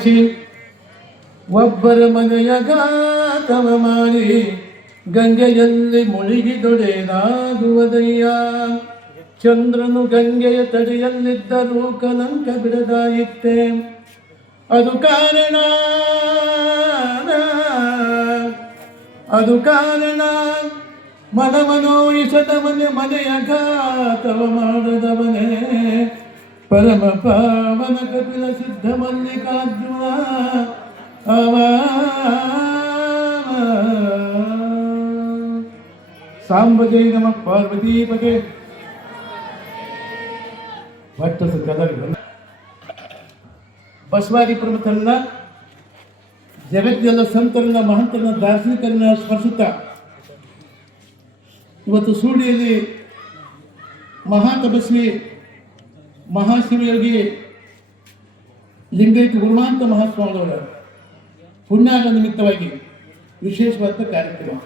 ಮಾಡಿಸಿ ಒಬ್ಬರ ಮನೆಯ ಗಾತವ ಮಾಡಿ ಗಂಗೆಯಲ್ಲಿ ಮುಳುಗಿ ಮುಳುಗಿದೊಡೆದಾಗುವುದಯ್ಯ ಚಂದ್ರನು ಗಂಗೆಯ ತಡೆಯಲ್ಲಿದ್ದರೂ ಕಲಂಕ ಬಿಡದಾಯಿತ್ತೆ. ಅದು ಕಾರಣ. ಅದು ಕಾರಣ. ಮನ ಮನೋಯಿಸದವನೇ ಮನೆಯ ಗಾತವ ಮಾಡದವನೇ. ಪರಮ ಪಾವನ ಕಪಿಲ ಸಿದ್ಧ ಮಲ್ಲಿಕಾರ್ಜುನ. ಸಾಂಬಜೈ ನಮ ಪಾರ್ವತೀಪಗೆ ಭಟ್ಟಸ ಕಲಗಳು ಬಸವಾದಿ ಪ್ರಮುಖರನ್ನ ಜಗತ್ತಿನ ಸಂತರನ್ನ, ಮಹಂತರನ್ನ, ದಾರ್ಶನಿಕರನ್ನ ಸ್ಮರಿಸುತ್ತಾ ಇವತ್ತು ಸೂಡಿಯಲ್ಲಿ ಮಹಾತಪಸ್ವಿ ಮಹಾಶಿವಯೋಗಿ ಲಿಂಗೈಕ್ಯ ಗುರುಮಾಂತ ಮಹಾಸ್ವಾಮಿಯವರ ಪುಣ್ಯಾಗ ನಿಮಿತ್ತವಾಗಿ ವಿಶೇಷವಾದ ಕಾರ್ಯಕ್ರಮ.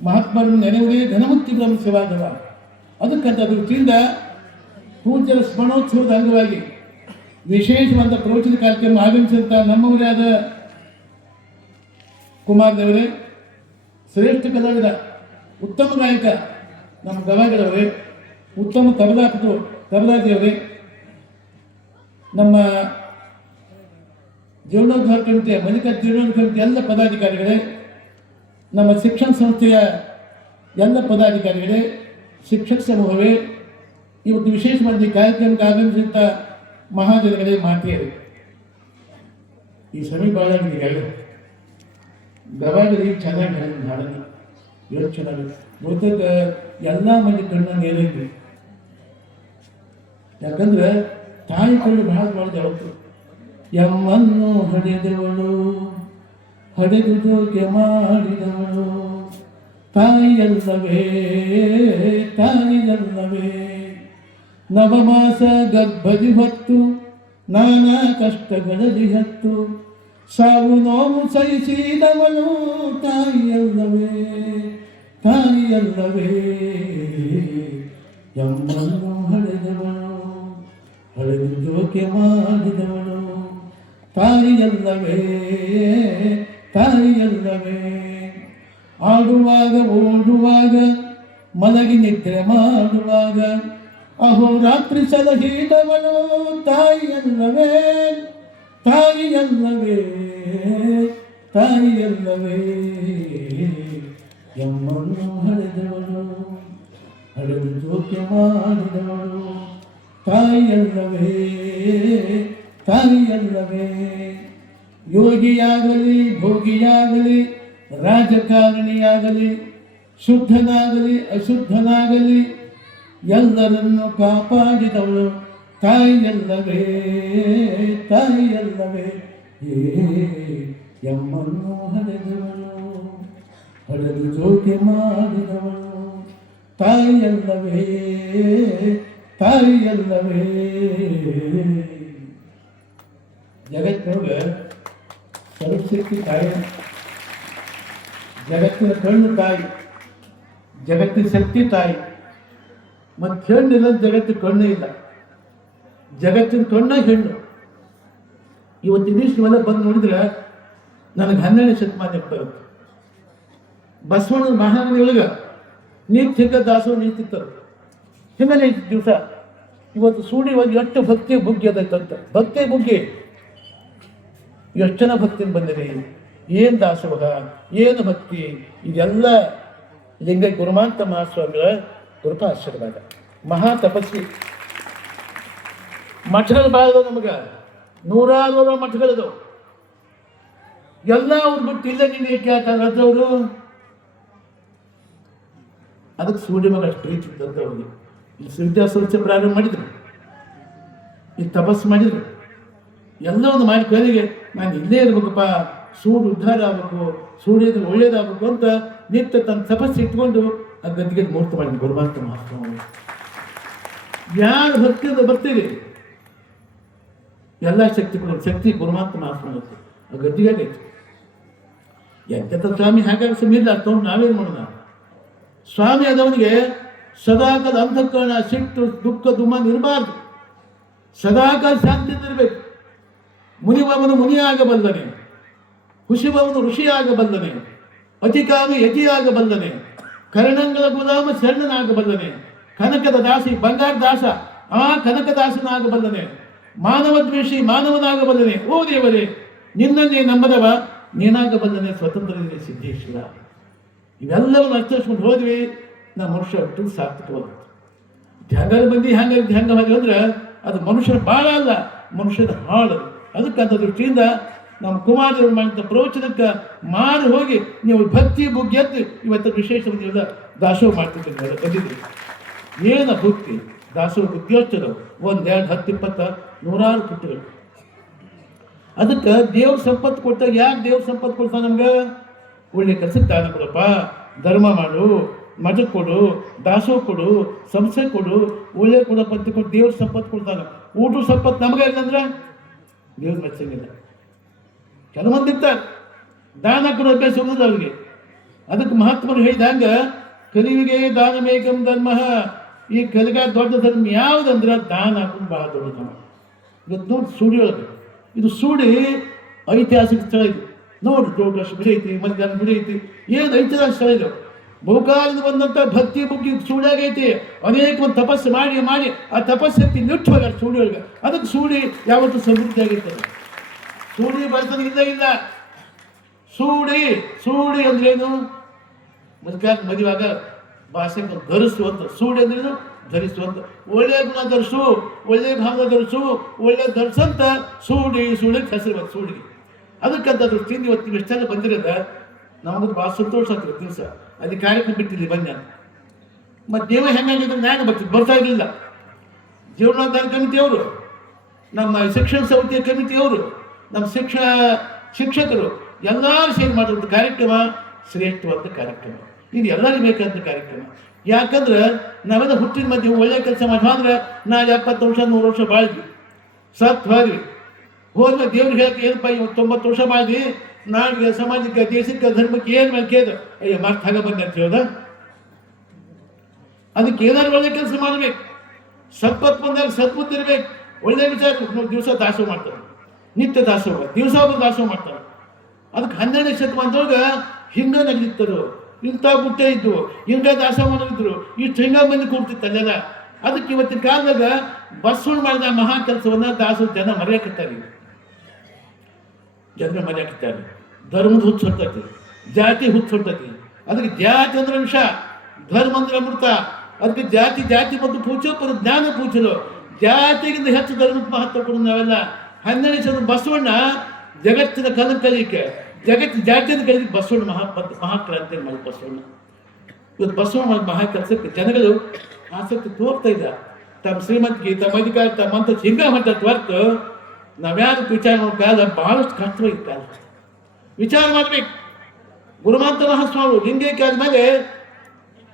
ಮಹಾತ್ಮರ ನೆನೆಯುವುದೇ ಘನಮುಕ್ತಿ ಬ್ರಹ್ಮ ಸೇವಾಧವ ಅದಕ್ಕಂತ ದೃಷ್ಟಿಯಿಂದ ಪೂಜ್ಯರ ಸ್ಮರಣೋತ್ಸವದ ಅಂಗವಾಗಿ ವಿಶೇಷವಾದ ಪ್ರವಚನ ಕಾರ್ಯಕ್ರಮ ಆಗಮಿಸಿದಂಥ ನಮ್ಮವರಾದ ಕುಮಾರ್ ದೇವರೇ ಶ್ರೇಷ್ಠ ಕಲಾವಿದ ಉತ್ತಮ ಗಾಯಕ ನಮ್ಮ ಗವಾಯಿಗಳವರೇ, ಉತ್ತಮ ತಬಲಾಪಟು ತಬಲಾ ದೇವರೇ ನಮ್ಮ ಜೀರ್ಣೋದ್ಧಾರ ಕಮಿಟಿಯ ಮಲ್ಲಿಕಾ ಜೀರ್ಣೋದ್ಧಾರ ಕಮಿಟಿ ಎಲ್ಲ ಪದಾಧಿಕಾರಿಗಳೇ, ನಮ್ಮ ಶಿಕ್ಷಣ ಸಂಸ್ಥೆಯ ಎಲ್ಲ ಪದಾಧಿಕಾರಿಗಳೇ, ಶಿಕ್ಷಕ ಸಮೂಹವೇ ಇವತ್ತು ವಿಶೇಷವಾಗಿ ಕಾರ್ಯಕ್ರಮಕ್ಕೆ ಆಗಮಿಸಿದಂಥ ಮಹಾಜನಗಳೇ ಮಾತೆಯರು. ಈ ಸಮೀಪ ಹೇಳಿ ಗವಾಗಲಿ ಚೆನ್ನಾಗಿ ಹೇಳಿದ್ರು ಯೋಚನೆ ಎಲ್ಲ ಮಂದಿ ಕಣ್ಣನ್ನು ಯಾಕಂದ್ರೆ ತಾಯಿ ಕಣ್ಣು ಬಹಳ ಬಹಳ ಹೇಳುತ್ತೆ ಎಮ್ಮನ್ನು ಹೊಡೆದವಳು ಹೊಡೆದು ಮಾಡಿದವಳು. ತಾಯಿಯಲ್ಲವೇ ತಾಯಿಯಲ್ಲವೇ. ನವಮಾಸ ಗರ್ಭದಿ ಹೊತ್ತು, ನಾನಾ ಕಷ್ಟಗಳಲ್ಲಿ ಹತ್ತು. ಸಾವು ನೋವು ಸಹಿಸಿದವಳು, ತಾಯಿಯಲ್ಲವೇ ತಾಯಿಯಲ್ಲವೇ. ಎಮ್ಮನ್ನು ಹಳೆದವಳು ಹಳೆದು ಜೋಕೆ ಮಾಡಿದವಳು. ತಾಯಿಯಲ್ಲವೇ ತಾಯಿಯಲ್ಲವೇ. ಆಡುವಾಗ ಓಡುವಾಗ, ಮಲಗಿ ನಿದ್ರೆ ಮಾಡುವಾಗ ಅಹೋರಾತ್ರಿ ಸಲಹಿದವನು ತಾಯಿಯಲ್ಲವೇ ತಾಯಿಯಲ್ಲವೇ ತಾಯಿಯಲ್ಲವೇ. ಎಮ್ಮನ್ನು ಹಳೆದವಳು ಹಳೆದು ಜೋಕೆ ಮಾಡಿದವಳು. ತಾಯಿಯಲ್ಲವೇ ತಾಯಿಯಲ್ಲವೇ. ಯೋಗಿಯಾಗಲಿ, ಭೋಗಿಯಾಗಲಿ, ರಾಜಕಾರಣಿಯಾಗಲಿ, ಶುದ್ಧನಾಗಲಿ, ಅಶುದ್ಧನಾಗಲಿ, ಎಲ್ಲರನ್ನು ಕಾಪಾಡಿದವಳು ತಾಯಿಯಲ್ಲವೇ ತಾಯಿಯಲ್ಲವೇ. ಎಮ್ಮನ್ನು ಹಡೆದವಳು, ಹಡೆದು ಜೋಕೆ ಮಾಡಿದವಳು ತಾಯಿಯಲ್ಲವೇ. ತಾಯಿಯಲ್ಲವೇ. ಜಗತ್ತಿನೊಳಗೆ ಸರ್ವಶಕ್ತಿ ತಾಯಿ. ಜಗತ್ತಿನ ಕಣ್ಣು ತಾಯಿ. ಜಗತ್ತಿನ ಶಕ್ತಿ ತಾಯಿ. ಮತ್ತು ಹೆಣ್ಣಿಲ್ಲ ಜಗತ್ತಿನ ಕಣ್ಣೇ ಇಲ್ಲ. ಜಗತ್ತಿನ ಕಣ್ಣ ಹೆಣ್ಣು. ಇವತ್ತು ಇದಿಷ್ಟು ಬಂದು ನೋಡಿದ್ರೆ ನನಗೆ ಹನ್ನೆರಡನೇ ಶತಮಾನ ಬಸವಣ್ಣನ ಬಸವಣ್ಣ ನೀರು ನೀತಿಕ ದಾಸೋ ನೀರು ಹಿಂಗನೇ ಇತ್ತು ದಿವಸ ಇವತ್ತು ಸೂಡಿ ಹೋಗಿ ಎಷ್ಟು ಭಕ್ತಿ ಬುಗ್ಗಿ ಅದಕ್ಕಂತ ಭಕ್ತಿ ಬುಗ್ಗಿ ಎಷ್ಟು ಜನ ಭಕ್ತಿ ಬಂದಿರಿ ಏನು ದಾಸೋಹ? ಏನು ಭಕ್ತಿ? ಇದೆಲ್ಲ ಲಿಂಗ ಗುರುಮಾಂತ ಮಹಾಸ್ವಾಮಿಗಳ ಕೃಪಾ ಆಶೀರ್ವಾದ ಮಹಾ ತಪಸ್ವಿ. ಮಠಗಳು ಬಾಳದು ನಮಗೆ. ನೂರಾರು ಮಠಗಳದು ಎಲ್ಲ ಅವ್ರು ಬಿಟ್ಟು ಇಲ್ಲ ನೀನು ಏಕೆ ಅದಕ್ಕೆ ಸೂರ್ಯ ಮಗ ಪ್ರೀತಿ ಇದ್ದಂತ ವಿದ್ಯಾಸಂಸ್ಥೆ ಪ್ರಾರಂಭ ಮಾಡಿದ್ರು. ಈ ತಪಸ್ಸು ಮಾಡಿದ್ರು. ಎಲ್ಲವನ್ನು ಮಾಡಿ ಕೈಗೆ ನಾನು ಇಲ್ಲೇ ಇರ್ಬೇಕಪ್ಪ, ಸೂಡು ಉದ್ಧಾರ ಆಗಬೇಕು ಸೂರ್ಯದ ಒಳ್ಳೇದಾಗಬೇಕು ಅಂತ ನಿತ್ಯ ತನ್ನ ತಪಸ್ಸು ಇಟ್ಕೊಂಡು ಆ ಗದ್ದಿಗೆ ಮುಹೂರ್ತ ಮಾಡಿದ್ರು ಗುರುಮಾಂತ ಮಹಾತ್ಮ ಯಾರು ಭಕ್ತಿಯಿಂದ ಬರ್ತೀರಿ? ಎಲ್ಲ ಶಕ್ತಿಗಳು ಶಕ್ತಿ ಗುರುಮಾಂತ ಮಹಾಸ್ವಾಮಿ ಆ ಗದ್ದಿಗೆ ಆಗೈತೆ ಸ್ವಾಮಿ ಹಾಗಾಗಿ ಸುಮ್ಮನೆ ತೊಗೊಂಡು ನಾವೇನು ಮಾಡೋಣ? ಸ್ವಾಮಿ ಆದವನಿಗೆ ಸದಾಕಾಲ ಅಂತಃಕರಣ ಸಿಟ್ಟು, ದುಃಖ ದುಮ್ಮಾನ ಇರಬಾರ್ದು ಸದಾಕಾಲ ಶಾಂತಿಯಿಂದ ಇರಬೇಕು. ಮುನಿಬವನು ಮುನಿಯಾಗಬಲ್ಲನೆ. ಹುಷಿಬವನು ಋಷಿಯಾಗಬಲ್ಲನೆ. ಅತಿಕಾಮಿ ಯತಿಯಾಗಬಲ್ಲನೆ. ಕರ್ಣಂಗಳ ಗುಲಾಮ ಶರಣನಾಗಬಲ್ಲನೆ. ಕನಕದ ದಾಸಿ ಬಂಗಾರ ದಾಸ, ಆ ಕನಕ ದಾಸನಾಗಬಲ್ಲನೆ. ಮಾನವ ದ್ವೇಷಿ ಮಾನವನಾಗಬಲ್ಲನೆ. ಓ ದೇವರೇ, ನಿನ್ನನ್ನೇ ನಂಬದವ, ನೀನಾಗಬಲ್ಲನೆ. ಸ್ವತಂತ್ರ ಸಿದ್ದೇಶ್ವರ ಇವೆಲ್ಲವನ್ನು ಅರ್ಥಿಸ್ಕೊಂಡು ಹೋದ್ವಿ. ನಮ್ಮ ಮನುಷ್ಯ ಹುಟ್ಟು ಸಾರ್ಥಕವಾಗುತ್ತೆ ಧ್ಯಾನ ಮಂದಿ ಹ್ಯಾಂಗ ಧ್ಯಾನ ಅಂದ್ರೆ ಅದು ಮನುಷ್ಯರ ಬಾಳ ಅಲ್ಲ ಮನುಷ್ಯರ ಹಾಳು. ಅದಕ್ಕೆ ಅಂತ ದೃಷ್ಟಿಯಿಂದ ನಮ್ಮ ಕುಮಾರರು ಮಾಡಿದ ಪ್ರವಚನಕ್ಕೆ ಮಾರು ಹೋಗಿ ನೀವು ಭಕ್ತಿ ಬುಗ್ಗಿ ಎದ್ದು ಇವತ್ತು ವಿಶೇಷ ದಾಸೋ ದಾಸೋಹ ಮಾಡ್ತಿದ್ದೀರಿ ಬಂದಿದ್ರಿ ಏನು ಭಕ್ತಿ? ದಾಸೋಹ ಬುದ್ಧಿಯೋಚ್ಚರು ಒಂದೆರಡು ಹತ್ತು ಇಪ್ಪತ್ತ ನೂರಾರು ಪುಟ್ಟಗಳು. ಅದಕ್ಕೆ ದೇವ್ರ ಸಂಪತ್ತು ಕೊಟ್ಟಾಗ ಯಾಕೆ ದೇವ್ರ ಸಂಪತ್ತು ಕೊಡ್ತಾನೆ ನಮ್ಗೆ? ಒಳ್ಳೆ ಕೆಲಸಕ್ಕೆ ದಾನ ಕೊಡಪ್ಪ. ಧರ್ಮ ಮಾಡು. ಮಠ ಕೊಡು ದಾಸೋ ಕೊಡು, ಸಂಸ್ಥೆ ಕೊಡು ಒಳ್ಳೆ ಕೊಡಪ್ಪ ಅಂತ ಕೊಟ್ಟು ದೇವ್ರ ಸಂಪತ್ತು ಕೊಡ್ತಾನೆ. ಊಟ ಸಂಪತ್ತು ನಮಗೆ ಇಲ್ಲಂದ್ರೆ ದೇವ್ರ ಮೆಚ್ಚಂಗಿಲ್ಲ. ಕೆಲವೊಂದು ಇರ್ತಾರೆ. ದಾನ ಕೊಡೋ ಅಭ್ಯಾಸ ಇರೋದು ಅವ್ರಿಗೆ. ಅದಕ್ಕೆ ಮಹಾತ್ಮರು ಹೇಳಿದಂಗ ಕಲಿವಿಗೆ ದಾನ ಮೇಕಂ ಧರ್ಮ. ಈ ಕಲಿಗ ದೊಡ್ಡ ಧರ್ಮ ಯಾವುದಂದ್ರೆ ದಾನ ಹಾಕೊಂಡು ಬಹಳ ದೊಡ್ಡ ಧರ್ಮ. ಇವತ್ತು ನೋಡಿ, ಸೂಡಿ ಒಳಗೆ. ಇದು ಸೂಡಿ ಐತಿಹಾಸಿಕ ಸ್ಥಳ ಇದು. ನೋಡಿ ಜೋಗೇಶ್ ಗುಡಿ ಐತಿ, ಮಧ್ಯಾಹ್ನ ಗುಡಿ ಐತಿ. ಏನು ಐತಿಹಾಸಿಕ ಸ್ಥಳ ಇದು? ಬಹುಕಾಲದ ಬಂದಂಥ ಭಕ್ತಿ ಬುಕ್ಕಿ ಸುಳ್ಳಾಗೈತಿ ಅನೇಕ ಒಂದು ತಪಸ್ಸು ಮಾಡಿ ಮಾಡಿ ಆ ತಪಸ್ಸಕ್ತಿ ನಿಟ್ಟು ಹೋಗ್ಯಾರ ಸುಳ್ಳು ಒಳಗೆ ಅದಕ್ಕೆ ಸೂಡಿ ಯಾವತ್ತೂ ಸಮೃದ್ಧಿ ಆಗಿರ್ತದೆ. ಸೂಡಿ ಬರ್ತದೆ ಇಲ್ಲ. ಸೂಡಿ ಸೂಡಿ ಅಂದ್ರೇನು? ಮುದುಕಾಗ ಮದುವಾಗ ಭಾಷೆ ಧರಿಸುವಂತ. ಸೂಡಿ ಅಂದ್ರೇನು? ಧರಿಸುವಂತ. ಒಳ್ಳೆ ಗುಣ ಧರಿಸು, ಒಳ್ಳೆ ಭಾವನೆ ಧರಿಸು, ಒಳ್ಳೆ ಧರಿಸಂತ ಸೂಡಿ ಸೂಡಿ ಹೆಸರು ಸೂಳಿಗೆ. ಅದಕ್ಕಂತ ದೃಷ್ಟಿಯಿಂದ ಇವತ್ತು ನೀವು ಎಷ್ಟೆಲ್ಲ ಬಂದಿರೋದ ನಮಗೂ ಭಾಳ ಸಂತೋಷ ಆಗ್ತದೆ ದಿವಸ. ಅಲ್ಲಿ ಕಾರ್ಯಕ್ರಮ ಬಿಟ್ಟಿಲ್ಲಿ ಬಂದ ಮತ್ತು ದೇವ ಹೆಂಗಾಗಿದ್ರೆ ನ್ಯಾಯ ಬರ್ತಿದ್ದು ಬರ್ತಾ ಇರಲಿಲ್ಲ. ಜೀವನೋದ್ಧಾರ ಕಮಿಟಿಯವರು ನಮ್ಮ ಶಿಕ್ಷಣ ಸಮಿತಿಯ ಕಮಿಟಿಯವರು ನಮ್ಮ ಶಿಕ್ಷ ಶಿಕ್ಷಕರು ಎಲ್ಲರೂ ಸೇರಿ ಮಾಡಿದಂಥ ಕಾರ್ಯಕ್ರಮ ಶ್ರೇಷ್ಠವಾದ ಕಾರ್ಯಕ್ರಮ. ಇದು ಎಲ್ಲರಿಗೂ ಬೇಕಾದಂಥ ಕಾರ್ಯಕ್ರಮ. ಯಾಕಂದ್ರೆ ನಾವೆಲ್ಲ ಹುಟ್ಟಿದ ಮಧ್ಯೆ ಒಳ್ಳೆ ಕೆಲಸ ಮಾಡುವ ಅಂದ್ರೆ ನಾಳೆ ಎಪ್ಪತ್ತು ವರ್ಷ, ನೂರು ವರ್ಷ ಬಾಳ್ವಿ ಸತ್ ಹೋದ್ವಿ ಹೋದ್ರೆ ದೇವ್ರಿಗೆ ಹೇಳಕ್ಕೆ ಏನಪ್ಪ ಇವತ್ತು ತೊಂಬತ್ತು ವರ್ಷ ಮಾಡಿ ನಾಡಿಗೆ ಸಮಾಜಕ್ಕೆ, ದೇಶಕ್ಕೆ, ಧರ್ಮಕ್ಕೆ ಏನು ಮೇಲೆ ಕೇಳಿದ್ರು ಅಯ್ಯ ಮತ್ತೆ ಹಾಗೆ ಬಂದೆ ಅಂತ ಹೇಳ್ದ? ಅದಕ್ಕೆ ಏನಾದ್ರು ಒಳ್ಳೆ ಕೆಲಸ ಮಾಡಬೇಕು. ಸತ್ಪತ್ ಬಂದಾಗ ಸದ್ಬುದ್ಧಿ ಇರಬೇಕು. ಒಳ್ಳೆ ವಿಚಾರ ದಿವಸ ದಾಸೋ ಮಾಡ್ತಾರೆ. ನಿತ್ಯ ದಾಸೋಹ. ದಿವಸ ಒಬ್ಬರು ದಾಸೋಹ ಮಾಡ್ತಾರೆ. ಅದಕ್ಕೆ ಹನ್ನೆರಡನೇ ಶತಮಾನದೊಳಗ ಹಿಂಗ ನಡೆದಿತ್ತರು ಇಂಥ ಬುಟ್ಟೆ ಇದ್ದು, ಇಂಥ ದಾಸೋಹ ಮಾಡಿದ್ರು. ಇಷ್ಟು ಹಿಂಗ ಮಂದಿ ಕೂಡ್ತಿತ್ತು ಅಲ್ಲೆಲ್ಲ. ಅದಕ್ಕೆ ಇವತ್ತಿನ ಕಾಲದಾಗ ಬಸವಣ್ಣ ಮಾಡಿದ ಮಹಾ ಕೆಲಸವನ್ನ ದಾಸೋಹ ಜನ ಮರೆಯಕತ್ತಾರೆ ಜನ ಜನರು ಮರೆಯಕತ್ತಾರೆ. ಧರ್ಮದ ಹುಚ್ಚು ಹೊರ್ತೈತಿ ಜಾತಿ ಹುಚ್ಚು ಹೊರ್ತೈತಿ ಅದಕ್ಕೆ ಜಾತಿ ಅಂದ್ರೆ ವಿಷ ಧರ್ಮ ಅಂದ್ರೆ ಅಮೃತ. ಅದಕ್ಕೆ ಜಾತಿ ಜಾತಿ ಮತ್ತು ಪೂಜೆ ಪದ ಜ್ಞಾನ ಪೂಜಲು ಜಾತಿಗಿಂತ ಹೆಚ್ಚು ಧರ್ಮದ ಮಹತ್ವ ಕೊಡೋದು ನಾವೆಲ್ಲ. ಹನ್ನೆರಡು ಜನ ಬಸವಣ್ಣ, ಜಗತ್ತಿನ ಕಲ ಕಲಿಕೆ ಜಗತ್ ಜಾತಿಯನ್ನು ಕಲಿಕೆ ಬಸವಣ್ಣ ಮಹಾ ಮಹಾಕ್ರಾಂತಿ ಮಾಡಿ ಬಸವಣ್ಣ. ಇವತ್ತು ಬಸವಣ್ಣ ಮಹಾ ಕೆಲಸಕ್ಕೆ ಜನಗಳು ಆಸಕ್ತಿ ತೋರ್ತಾ ಇದ್ದ. ತಮ್ಮ ಶ್ರೀಮಂತಿಗೆ ತಮ್ಮ ಅಧಿಕಾರ ತಮ್ಮ ಅಂತ ಹಿಂಗ ಮಾಡ್ತಾ ಹೊರ್ತು ನಾವ್ಯಾರು ವಿಚಾರ ಮಾಡೋ ಕಾಲ ಬಹಳಷ್ಟು ಕಷ್ಟವಾಗಿತ್ತು ಕಾಲ ವಿಚಾರ ಮಾಡ್ಬೇಕು. ಗುರುಮಂತ ಮಹಾಸ್ವಾಮಿ ಲಿಂಗೈಕ್ಯ ಆದ್ಮೇಲೆ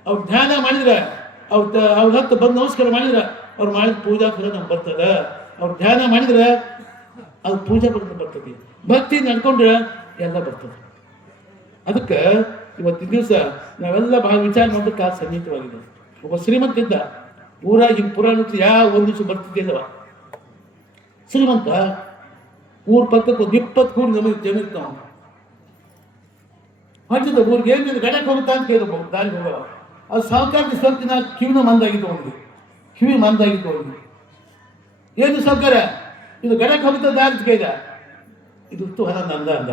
ಅವ್ರು ಧ್ಯಾನ ಮಾಡಿದ್ರೆ, ಅವ್ರ ಅವ್ರ ಹತ್ತು ಬಂದು ನಮಸ್ಕಾರ ಮಾಡಿದ್ರೆ, ಅವ್ರು ಮಾಡಿದ ಪೂಜಾ ಫಲ ನಮ್ಗೆ ಬರ್ತದ. ಅವ್ರು ಧ್ಯಾನ ಮಾಡಿದ್ರೆ ಅದು ಪೂಜಾ ಫಲ ಬರ್ತದೆ. ಭಕ್ತಿ ನಡ್ಕೊಂಡ್ರೆ ಎಲ್ಲ ಬರ್ತದೆ. ಅದಕ್ಕೆ ಇವತ್ತಿನ ದಿವಸ ನಾವೆಲ್ಲ ಬಹಳ ವಿಚಾರ ಮಾಡೋದಕ್ಕೆ ಆ ಸನ್ನಿಹಿತವಾಗಿದೆ. ಒಬ್ಬ ಶ್ರೀಮಂತ ಇದ್ದ, ಊರಾಗ ಹಿಂಗೆ ಪುರಾಣ ಯಾವ ಒಂದು ದಿವಸ ಬರ್ತಿದ್ದಿಲ್ಲವ ಶ್ರೀಮಂತ ಊರು ಪಕ್ಕಕ್ಕೆ ಒಂದು ಇಪ್ಪತ್ತು ಕೂಡಿ ನಮಗೆ ಜಮಿರ್ತಾವ ಹೊಂಟಿದ್ದ ಊರಿಗೆ ಏನು ಗಡಕ್ಕೆ ಹೋಗುತ್ತಾ ಅಂತ ಕೇಳಬಹುದು ದಾರಿ ಹೋಗವ ಅದು ಸಾವುಕಾರಕ್ಕೆ ಸ್ವಲ್ಪ ದಿನ ಕಿವಿನ ಮಂದಾಗಿತ್ತು ಅವನಿಗೆ. ಕಿವಿ ಮಂದಾಗಿತ್ತು ಅವನಿಗೆ. ಏನು ಸಾವುಕಾರ ಇದು ಗಡಕ್ಕೆ ಹೋಗುತ್ತಾ ದಾರಿ ಕೇಳಿದ? ಇದು ಹೊರ ನಂದ ಅಂದ.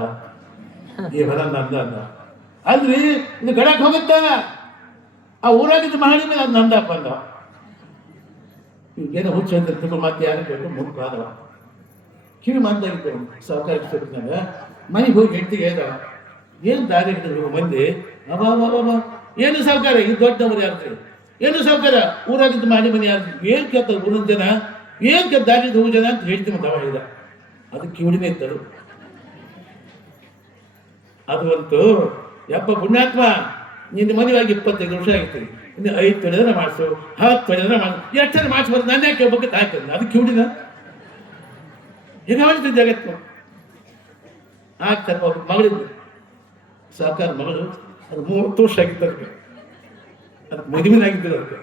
ಈ ಹೊರ ನಂದ ಅಂದ. ಅಲ್ರಿ, ಇದು ಗಡಕ್ಕೆ ಹೋಗುತ್ತಾ? ಆ ಊರಾಗಿದ್ದು ಮಹಡಿ ಮೇಲೆ ಅದು ನಂದಪ್ಪ ಅಂದ. ಏನೋ ಹುಚ್ಚು ಅಂತ ತುಂಬ ಮತ್ತೆ ಯಾರು ಕೇಳಿದ್ರು ಮುಂದೆ ಕಾದವ ಕಿವಿ ಮಂದಾಗಿತ್ತು ಸಾವುಕಾರ ಸ್ವಲ್ಪ ಮನೆಗೆ ಹೋಗಿ ಹೆಂಡತಿಗೆ ಹೇಳ್ದ. ಏನು ದಾರಿ ಹಿಡಿದ್ರು ಮಂದಿ? ಅವ, ಅವ. ಏನು ಸಾವುಕಾರ? ಈ ದೊಡ್ಡವರು ಯಾರು ಏನು ಸಾವುಕಾರ? ಊರಾಗಿದ್ದು ಮಾಡಿ ಮನೆ ಯಾರು ಏನು ಕೇಳ್ತಾರೆ ಊರಿನ ಜನ? ಏನು ಕೇಳ ದಾರಿ ಹೋಗೋ ಜನ ಅಂತ ಹೇಳ್ತೀನಿ ಮತ್ತೆ ಅವ ಹೇಳಿದ ಅದು ಕಿವಿಡಿನೇ ಇತ್ತರು ಅದು ಬಂತು ಯಪ್ಪ ಪುಣ್ಯಾತ್ಮ ನಿನ್ನ ಮದುವೆಯಾಗಿ ಇಪ್ಪತ್ತೈದು ವರ್ಷ ಆಗಿತ್ತು ಇನ್ನು ಐದು ತೊಳೆದ್ರೆ ಮಾಡಿಸು ಹತ್ತು ತೊಳೆದ್ರೆ ಮಾಡಿಸು. ಎಷ್ಟು ಮಾಡಿಸ್ಬಾರ್ದು ನಾನು ಯಾಕೆ ಬಗ್ಗೆ ತಾಯ್ತದೆ ಅದು ಕಿವಿಡಿನ ಹೇಗೆ ಹೇಳ್ತಿದ್ದೆ ಜಗತ್ತು. ಆಗ್ತಾರೆ ಮಗಳಿದ್ದು ಸಾಕಾರ ಮಗಳು ಅದು ಮೂವತ್ತು ವರ್ಷ ಆಗಿತ್ತು ಅದಕ್ಕೆ ಮದುವೆ ಆಗಿದ್ದಿಲ್ಲ ಅದಕ್ಕೆ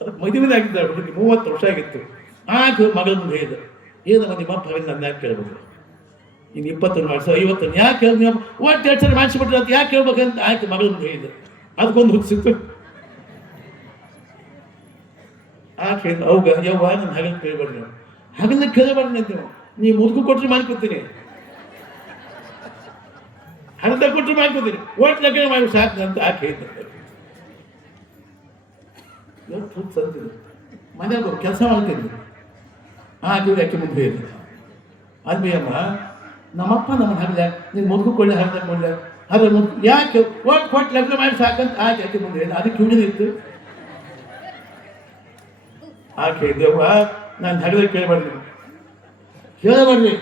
ಅದಕ್ಕೆ ಮದುವೆ ಆಗಿದ್ದ ಮೂವತ್ತು ವರ್ಷ ಆಗಿತ್ತು. ಆಗ ಮಗಳ ಮುಂದೆ ಹೇಳಿದ, ಏನಮ್ಮ ನಿಮ್ಮ ಹಾಗೆ ನನ್ನ ಯಾಕೆ ಕೇಳ್ಬೇಕು. ಇನ್ನು ಇಪ್ಪತ್ತೊಂದು ಮಾಡಿಸ ಐವತ್ತೊಂದು ಯಾಕೆ ಕೇಳಿದ್ ನೀವು? ಒಟ್ಟು ಎರಡು ಸರಿ ಮಾಡಿಸ್ಬಿಟ್ರೆ ಅದು ಯಾಕೆ ಕೇಳ್ಬೇಕಂತ ಆಯ್ತು ಮಗಳನ್ನ ಹೇಳಿದ್ದು ಅದಕ್ಕೊಂದು ಹುಚ್ಚಿತ್ತು ಆಕೆ ಅವಾಗ ಯವ್ವ, ನನ್ನ ಹಗಲು ಕೇಳಬಾರ್ದು ನೀವು. ಹಗಲನ್ನ ಕೇಳಬೇಡ್ರಿ ನೀವು. ನೀವು ಮುದುಕು ಕೊಟ್ಟರೆ ಮಾಡ್ಕೊತೀನಿ. ಹಣದ ಕೊಟ್ಟರು ಮಾಡ್ಕೋತೀನಿ ಒಟ್ಟು ಲಗ್ನ ಮಾಡಿ ಸಾಕು ಅಂತ ಆಕೆ ಹೇಳ್ತಾರೆ ಮನೆ ಹುಚ್ಚು ಅಂತಿದ್ರು. ಮನೆಯಾಗ ಕೆಲಸ ಮಾಡ್ತೀನಿ ಆಕೆ ಯಾಕೆ ಮುಂದೆ ಅಲ್ವೇ ಅಮ್ಮ, ನಮ್ಮಪ್ಪ ನಮ್ಮ ಹರಿದ ನೀನು ಮುದುಕು ಕೊಳ್ಳೆ ಹರಿದ ಕೊಳ್ಳೆ ಅದ್ರ ಮುಂದೆ ಯಾಕೆ? ಒಟ್ಟು ಕೊಟ್ಟು ಲಗ್ನ ಮಾಡಿ ಸಾಕಂತ ಆಕೆ ಯಾಕೆ ಮುಂದೆ ಇಲ್ಲ ಅದಕ್ಕೆ ಹಿಡಿದಿತ್ತು ಆಕೆ ದೇವ್ವ ನಾನು ಹರಿದ ಕೇಳಬಾರ್ದು. ಹೇಳಬಾರ್ದು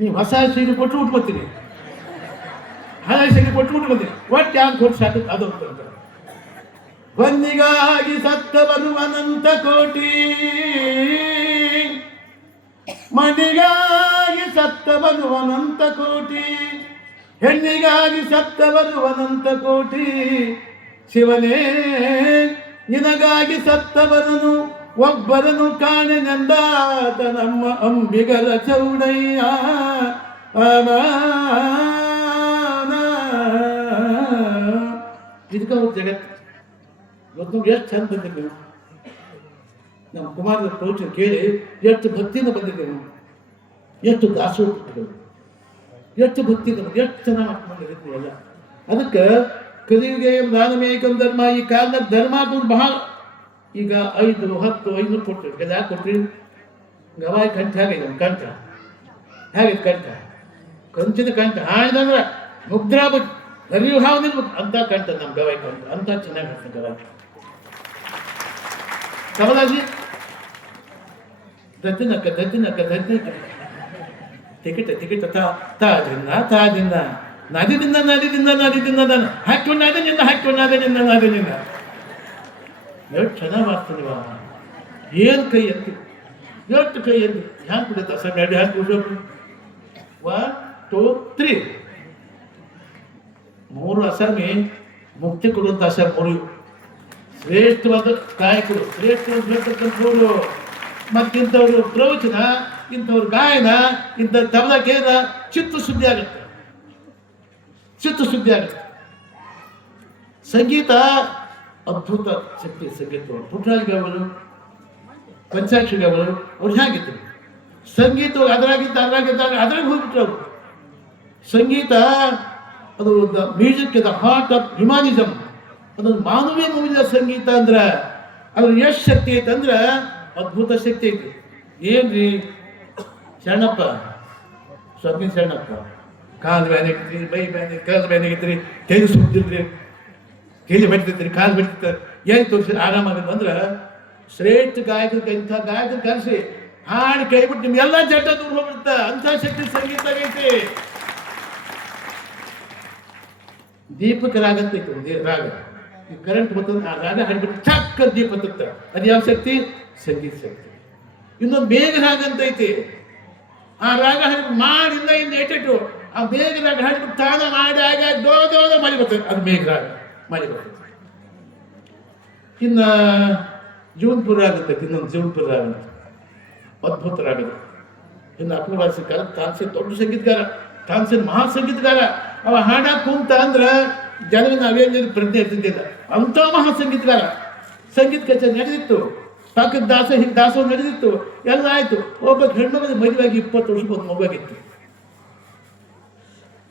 ನೀವು ಹೊಸ ಸೀರೆ ಕೊಟ್ಟು ಉಟ್ಕೊತೀನಿ. ಹಳೆ ಸೀರೆ ಕೊಟ್ಟು ಉಟ್ಕೊತೀನಿ ಒಟ್ಟು ಯಾವ ಕೊಟ್ಟು ಸಾಕು ಅದು ಬಂದಿಗಾಗಿ ಸತ್ತ ಬರುವನಂತ ಕೋಟಿ. ಮಣಿಗಾಗಿ ಸತ್ತ ಬರುವನಂತ ಕೋಟಿ. ಹೆಣ್ಣಿಗಾಗಿ ಸತ್ತ ಬರುವನಂತ ಕೋಟಿ. ಶಿವನೇ, ನಿನಗಾಗಿ ಸತ್ತವರನು ಒಬ್ಬರನು ಕಾಣೆನೆಂದಾತ ನಮ್ಮ ಅಂಬಿಗರ ಚೌಡಯ್ಯ. ಇದಕ್ಕೆ ಅವ್ರ ಜಗತ್ತು ಇವತ್ತು ಎಷ್ಟು ಚಂದ ಬಂದಿದ್ದೇವೆ ನಮ್ಮ ಕುಮಾರದ ಪ್ರವಚನ ಕೇಳಿ ಎಷ್ಟು ಭಕ್ತಿಯಿಂದ ಬಂದಿದ್ದೇವೆ. ಎಷ್ಟು ದಾಸೋಹ ಎಷ್ಟು ಭಕ್ತಿಯಿಂದ ಎಷ್ಟು ಚೆನ್ನಾಗಿ ಮಾಡ್ಕೊಂಡಿರುತ್ತೆ ಎಲ್ಲ. ಅದಕ್ಕೆ ಕಲಿಯುಗೆ ದಾನಮೇಕಂ ಧರ್ಮ, ಈ ಕಾಲದ ಧರ್ಮ ಅದು ಬಹಳ. ಈಗ ಐದು, ಹತ್ತು ಐನೂರು ಕೊಟ್ಟರು ಎಲ್ಲ ಕೊಟ್ರಿ. ಗವಾಯಿ ಕಂಠ ಹೇಗಿದೆ ನಮ್ಮ ಕಂಠ. ಹೇಗಿದೆ ಕಂಠ? ಕಂಚಿನ ಕಂಠ. ಹಾಡಿದಂದ್ರೆ ಹರಿವು ಹಾವು ನಿಲ್ಬೇಕು ಅಂತ ಕಂಠ ನಮ್ಮ ಗವಾಯಿ ಕಂಠ ಅಂತ ಚೆನ್ನಾಗಿ ಹಾಡ್ತಾರೆ ಗವಾಯಿ ಕಮಲಾಜಿ ದದ್ದಿನಕ್ಕ ದದ್ದಿನಕ್ಕ ದದ್ದಿನಕ್ಕ ಟಿಕೆಟ್ ಟಿಕೆಟ್ ತಾ ತಾದಿಂದ ತಾದಿಂದ ನದಿದಿಂದ ನದಿದಿಂದ ನದಿದಿಂದ ನಾನು ಹಾಕೊಂಡು ಅದರಿಂದ ಹಾಕೊಂಡು ಅದರಿಂದ ನದಿನಿಂದ ಎಷ್ಟು ಚೆನ್ನಾಗಿ ಮಾಡ್ತೀನಿ ವಾ ಏನು ಕೈ ಎತ್ತಿ ಎಷ್ಟು ಕೈ ಎತ್ತಿ ಹ್ಯಾಂಗೆ ಸರ್ ಎರಡು ಹ್ಯಾಂಗೆ ಕುಡಿಯೋದು ಒನ್ ಟೂ ತ್ರೀ ಮೂರು ಅಸರ್ಮಿ ಮುಕ್ತಿ ಕೊಡುವಂಥ ಅಸರ್ ಮೂರು ಶ್ರೇಷ್ಠವಾದ ಗಾಯಕರು. ಶ್ರೇಷ್ಠವಾದ ಹೇಳ್ತಕ್ಕಂಥವ್ರು ಮತ್ತಿಂಥವ್ರು ಪ್ರವಚನ, ಇಂಥವ್ರ ಗಾಯನ, ಇಂಥ ತಬಲ ಕೇಂದ್ರ ಚಿತ್ತ ಸುದ್ದಿ ಆಗುತ್ತೆ. ಚಿತ್ತ ಸುದ್ದಿ ಆಗುತ್ತೆ. ಸಂಗೀತ ಅದ್ಭುತ ಶಕ್ತಿ ಸಂಗೀತ ಪುಟ್ಟರಾಜ್ ಅವರು ಪಂಚಾಕ್ಷಿ ಅವರು, ಅವ್ರು ಹೇಗಿದ್ರು? ಸಂಗೀತ ಅದ್ರಾಗಿದ್ದ ಅದ್ರಾಗಿದ್ದ ಅದ್ರಾಗ ಹೋಗ್ಬಿಟ್ರು ಅವರು. ಸಂಗೀತ ಅದು the music the heart of humanism ಅದೊಂದು ಮಾನವೀಯ ಮೌಲ್ಯ ಸಂಗೀತ ಅಂದ್ರೆ ಅದ್ರ ಎಷ್ಟು ಶಕ್ತಿ ಐತೆ ಅಂದ್ರೆ ಅದ್ಭುತ ಶಕ್ತಿ ಐತಿ. ಏನ್ರಿ? ಶರಣಪ್ಪ. ಸ್ವಾಮಿ ಶರಣಪ್ಪ. ಕಾಲು ಬ್ಯಾನಿಗಿತ್ರಿ ಬೈ ಬ್ಯಾನಿ ಕಾಲು ಬ್ಯಾನಿಗಿತ್ರಿ ತೇಜು ಸುತ್ತಿದ್ರಿ. ತೇಜು ಬೆಟ್ಟಿತ್ರಿ ಕಾಲು ಬೆಟ್ಟಿರ್ತಾರೆ ಏನು ತೋರಿಸಿ ಆರಾಮಾಗದು ಅಂದ್ರೆ ಶ್ರೇಷ್ಠ ಗಾಯಕರಿಗೆ ಇಂಥ ಗಾಯಕರು ಕರೆಸಿ ಹಾಡು ಕೇಳ್ಬಿಟ್ಟು ನಿಮ್ಗೆಲ್ಲ ಜಟ್ಟ ದೂರ ಹೋಗ್ಬಿಡುತ್ತೆ. ಅಂಥ ಶಕ್ತಿ ಸಂಗೀತ ಐತಿ. ದೀಪಕ ರಾಗ ಒಂದು ರಾಗ. ಈ ಕರೆಂಟ್ ಬರ್ತದೆ ಆ ರಾಗ ಹಾಡ್ಬಿಟ್ಟು ಚಕ್ಕ ದೀಪ ಹತ್ತುತ್ತೆ ಅದು ಯಾವ ಶಕ್ತಿ? ಸಂಗೀತ ಶಕ್ತಿ. ಇನ್ನೊಂದು ಬೇಗ ರಾಗ ಅಂತ ಐತಿ. ಆ ರಾಗ ಹಾಡ್ಬಿಟ್ಟು ಮಾಡಿಂದ ಇನ್ನು ಎಟ್ಟಿಟ್ಟು ಆ ಬೇಗ ರಾಗ ಹಾಡ್ಬಿಟ್ಟು ತಾನ ಮಾಡಿ ಆಗ ದೋ ದೋದ ಮಳಿ ಬರ್ತದೆ. ಅದು ಬೇಗ ರಾಗ ಮಾಡಿ ಬರ್ತದೆ. ಇನ್ನು ಜೀವನ್ಪುರ ಆಗುತ್ತೆ ಇನ್ನೊಂದು ಜೀವನ್ಪುರ ಅದ್ಭುತ ರಾಗದ ಇನ್ನು ಅಪೂರ್ವಾಸಿ ಕಾಲ ತಾನ್ಸೇನ್ ದೊಡ್ಡ ಸಂಗೀತಗಾರ, ತಾನ್ಸೇನ್ ಮಹಾ ಸಂಗೀತಗಾರ ಅವ ಹಾಡ ಕುಂತ ಅಂದ್ರ ಜನರ ನಾವೇನು ಪ್ರಜ್ಞೆ ಇರ್ತಿದ್ದಿಲ್ಲ. ಅಂತ ಮಹಾ ಸಂಗೀತಗಾರ ಸಂಗೀತ ಕಚೇರಿ ನಡೆದಿತ್ತು. ಪಾಕದ ದಾಸ ಹಿಂಗೆ ದಾಸೋಹ ನಡೆದಿತ್ತು. ಎಲ್ಲ ಆಯ್ತು. ಒಬ್ಬ ಹೆಣ್ಮಗ ಮದುವೆಯಾಗಿ ಇಪ್ಪತ್ತು ವರ್ಷಕ್ಕೆ ಒಂದು ಮಗುವಾಗಿತ್ತು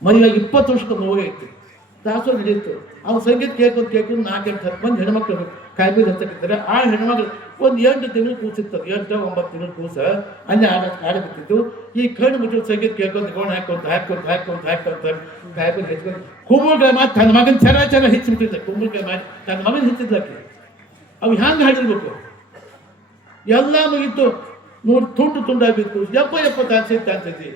ಮದುವೆಯಾಗಿ ಇಪ್ಪತ್ತು ವರ್ಷಕ್ಕೆ ಒಂದು ಮಗುವಾಗಿತ್ತು ದಾಸೋಹ ನಡೆಯಿತು ಅವ್ನು ಸಂಗೀತ ಕೇಳ್ಕೊಂಡು ಕೇಳ್ಕೊಂಡು ನಾಲ್ಕೆಂಟು ಹತ್ತು ಮಂದಿ ಹೆಣ್ಮಕ್ಳು ಕಾಯಿಬೀಜ ಹಚ್ಚಕ್ಕಿದ್ದಾರೆ ಆ ಹೆಣ್ಮಕ್ಳು ಒಂದು ಎಂಟು ತಿಂಗಳು ಕೂಸಿತ್ತು, ಎಂಟು ಒಂಬತ್ತು ತಿಂಗಳು ಕೂಸ ಅಲ್ಲಿ ಆಡ ಆಡಬೇಕಿತ್ತು ಈ ಕಣ್ಣು ಮುಚ್ಚಲು ಸಂಗೀತ ಕೇಳ್ಕೊಂತ ಗೋಣ ಹಾಕೊಂತ ಹಾಕೊಂತ ಹಾಕೊಂತ ಹಾಕೊಂತ ಕಾಯಿಬೀಜ ಹೆಚ್ಚಿಕೊಂಡು ಕುಂಬಳಕಾಯಿ ಮಾತು ತನ್ನ ಮಗನ ಚರ ಚರ ಹೆಚ್ಚಿಬಿಟ್ಟಿದ್ದೆ, ಕುಂಬಳಕಾಯಿ ಮಾತು ತನ್ನ ಮಗನ ಹೆಚ್ಚಿದ್ಲಕ್ಕೆ. ಅವು ಹ್ಯಾಂಗೆ ಹಾಡಿರ್ಬೇಕು ಎಲ್ಲ ಮುಗಿತು ನೋಡಿ ತುಂಡು ತುಂಡಾಗಿತ್ತು ಎಪ್ಪ ಎಪ್ಪ ತಾನ್ಸೈತಿ ತಾನ್ಸೈತಿ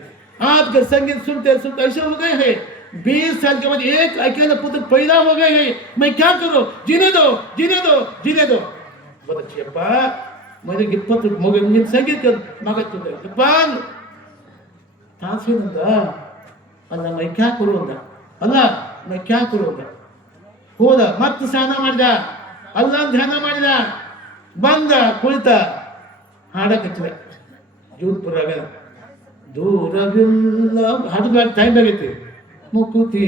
ಆದ್ಗೆ ಸಂಗೀತ ಸುಂಟೆ ಸುಂಟ ಐಶ್ವರ್ಯ ಹೇ. बीस साल के बाद एक अकेला पुत्र पैदा हो गए हैं मैं क्या करूं जीने दो जीने दो जीने दो ಬದಕ್ಕಿಯಪ್ಪ ಮನೆಗೆ ಇಪ್ಪತ್ತು ಮಗ ನಿನ್ನ ಸಂಗೀತ ಮಗ ತುಂಡ ಬಾಂಗ್ ತಾನ್ಸೇನಂದ ಅಲ್ಲ ಮೈ ಕ್ಯಾ ಕೊಡು ಅಂದ ಅಲ್ಲ ಮೈ ಕ್ಯಾ ಕೊಡು ಅಂದ ಹೋದ ಮತ್ತೆ ಸ್ನಾನ ಮಾಡಿದ ಅಲ್ಲ ಧ್ಯಾನ ಮಾಡಿದ ಬಂದ ಕುಳಿತ ಹಾಡಕತ್ತಿದ ಜೂನ್ಪುರಾಗ ದೂರವಿಲ್ಲ ಹಾಡು ಟೈಮ್ ಆಗೈತಿ ಮುಕುತಿ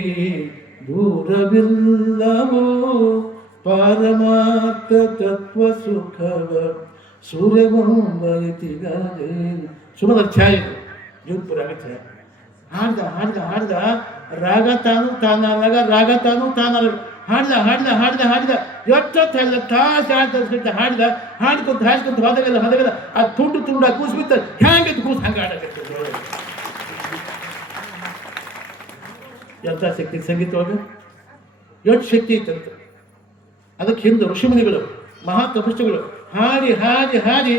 ದೂರವಿಲ್ಲವೋ? ಪಾರಮಾರ್ಥ ತತ್ವ ಸುಖವ ಸೂರ್ಯಗೊಂಬಯತಿಗಾದೆ ಸುಮದ ಛಾಯೆ ಜೋಧ್ಪುರ ಆಗತ್ತೆ ಹಾಡ್ದ ಹಾಡ್ದ ಹಾಡ್ದ. ರಾಗ ತಾನು ತಾನಲ್ಲಾಗ ರಾಗ ತಾನು ತಾನಲ್ಲ ಹಾಡ್ದ ಹಾಡ್ದ ಹಾಡ್ದ ಹಾಡ್ದ. ಎಷ್ಟೊತ್ತು ಹಾಡ್ದ ತಾಸು ಹಾಡ್ದ ಹಾಡ್ದ. ಹಾಡ್ಕೊಂತ ಹಾಡ್ಕೊಂತ ಹೋದಾಗೆಲ್ಲ ಹೋದಾಗೆಲ್ಲ ಆ ತುಂಡು ತುಂಡ ಕೂಸ್ಬಿತ್ತ ಹ್ಯಾಂಗಿದ್ದು ಕೂಸ್ ಹಂಗೆ ಆಡಕತ್ತೆ ಎಂಥ ಶಕ್ತಿ, ಸಂಗೀತ ಒಳಗೆ? ಎಷ್ಟು ಶಕ್ತಿ ಐತಂತ ಅದಕ್ಕೆ ಹಿಂದೆ ಋಷಿಮುನಿಗಳು ಮಹಾ ತಪಸ್ಸುಗಳು ಹಾರಿ ಹಾರಿ ಹಾರಿ